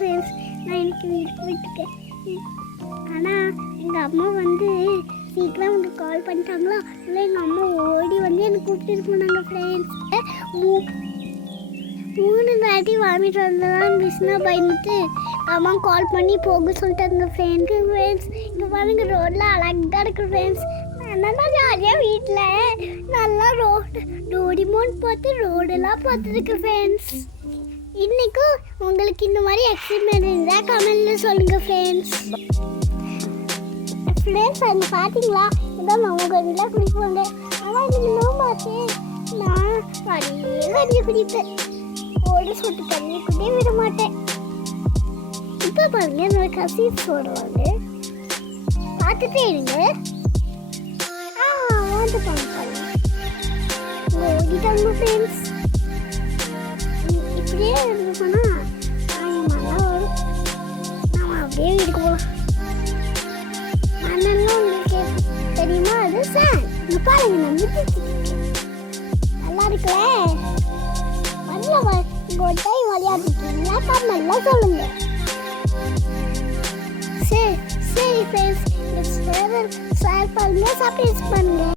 Friends நான் எனக்கு வீட்டுக்கு ஆனால் எங்கள் அம்மா வந்து சீக்கிரம் வந்து கால் பண்ணிட்டாங்களா, இல்லை எங்கள் அம்மா ஓடி வந்து எனக்கு கூப்பிட்டு போனாங்க ஃப்ரெண்ட்ஸ். 3 வாட்டி வாமிட்டு வந்ததான் மிஸ்னா பயந்துட்டு அம்மா கால் பண்ணி போக சொல்லிட்டாங்க ஃப்ரெண்ட்ஸ். இங்கே பாருங்க ரோடில் அழகாக இருக்கு ஃப்ரெண்ட்ஸ். நல்லா ஜாலியாக வீட்டில் நல்லா டோரிமோன் பார்த்து ரோடெல்லாம் பார்த்துருக்கு ஃப்ரெண்ட்ஸ். இன்றைக்கும் உங்களுக்கு இந்த மாதிரி எக்ஸ்பீரியன்ஸ் இருந்தால் கமெண்ட்டில் சொல்லுங்கள் ஃப்ரெண்ட்ஸ். ஃப்ரெண்ட்ஸ் அது பார்த்தீங்களா, இதான் நம்ம கொஞ்சம் குடிப்பாங்க. ஆனால் நீங்கள் நோம்பாச்சு நான் நிறைய குடிப்பேன். ஓட சொட்டு தண்ணி கூட விட மாட்டேன். இப்போ பாருங்க என்னோட கசின்ஸ் ஓடுவாங்க, பார்த்துட்டே இருங்க. ஓடிட்டாங்க ஃப்ரெண்ட்ஸ். இப்படியே இருந்துச்சுன்னா மழை வரும், நம்ம அப்படியே வீட்டுக்கு போகலாம். மண்ணெல்லாம் உங்களுக்கு தெரியுமா, அது சார் இங்கே பாருங்க நம்ம நல்லா இருக்குல்ல. மண்ணில் இங்கே ஒரு டைம் விளையாடுறீங்களா கம்மெல்லாம் சொல்லுங்க. சரி ஃப்ரெண்ட்ஸ், ஷேர் பண்ணுங்க, சப்ஸ்கிரைப் பண்ணுங்க.